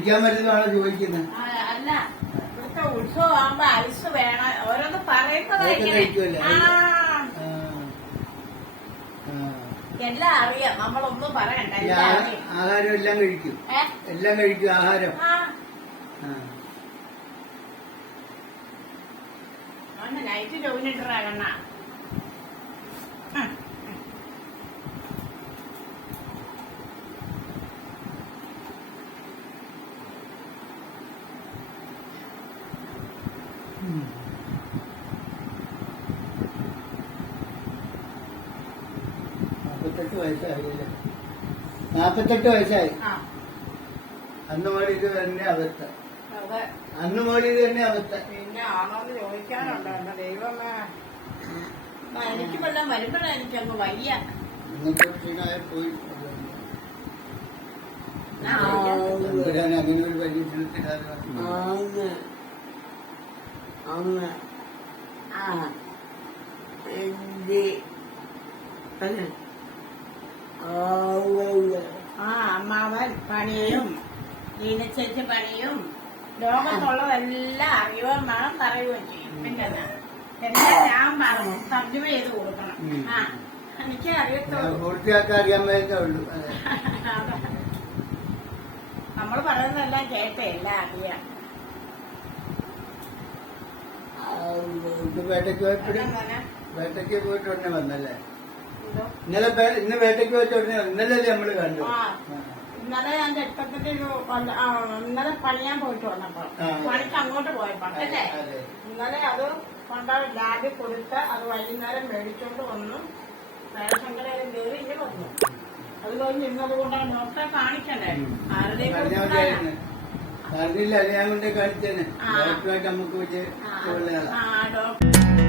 കുടിക്കാൻ പറ്റുന്നതാണോ ചോദിക്കുന്നത്? അല്ല, ഇവിടുത്തെ ഉത്സവം ആകുമ്പോ ഐസ് വേണം ഓരോന്ന് പറയുന്നതായിരിക്കും. എല്ലാം അറിയാം, നമ്മളൊന്നും പറയണ്ട. ആഹാരം എല്ലാം കഴിക്കും, എല്ലാം കഴിക്കും ആഹാരം. നൈറ്റ് ചോദിച്ചിട്ടാകണ വയസ്സായില്ലേ? 48 വയസ്സായി. അന്ന് മോളി ഇത് തന്നെ അവസ്ഥ, അന്ന് മോളി ഇത് തന്നെ അവസ്ഥ. പിന്നെ ആണോന്ന് ചോദിക്കാനുണ്ടോ? എന്റെ ദൈവമേ, എനിക്ക് വല്ലതും വരുമ്പോഴാ എനിക്കങ്ങ് വയ്യ. പോയി അങ്ങനെ ഒരു പരീക്ഷണത്തിലാണ്. അമ്മാവൻ പണിയും ഈനച്ചേച്ചി പണിയും ലോകത്തുള്ളതെല്ലാം അറിയുകയും വേണം, പറയുകയും ചെയ്യും. പിന്നെ എല്ലാം ഞാൻ പറഞ്ഞു തർജ്ജമ ചെയ്ത് കൊടുക്കണം. എനിക്ക് അറിയത്തുള്ളൂ, പൂർത്തിയാക്കാൻ അറിയാൻ പറ്റുള്ളൂ. നമ്മള് പറയുന്നതെല്ലാം കേട്ടേ എല്ലാം അറിയാം. വേട്ടയ്ക്ക് പോയിട്ട് ഉടനെ വന്നല്ലേ? ഇന്ന് വേട്ടയ്ക്ക് പോയിട്ട് ഉടനെ ഇന്നലെ നമ്മള് കണ്ടു. ഇന്നലെ ഞാൻ ചെറുപ്പത്തിൽ ഇന്നലെ പണിയാൻ പോയിട്ട് വന്നപ്പോ പണിക്ക് അങ്ങോട്ട് പോയപ്പോ അല്ലേ, ഇന്നലെ അത് കൊണ്ട് ലാബിൽ കൊടുത്ത് അത് വൈകുന്നേരം മേടിച്ചോണ്ട് വന്നു. ശങ്കരേലും കയറി ഇങ്ങനെ വന്നു. അത് കഴിഞ്ഞ് ഇന്നത് കൊണ്ടാണ് ഡോക്ടറെ കാണിക്കണ്ടേ? ആരുടെയും അറിയില്ല, അത് ഞാൻ കൊണ്ട് കാണിച്ചേനെ. ഡോക്ടറായിട്ട് നമുക്ക് ഡോക്ടർ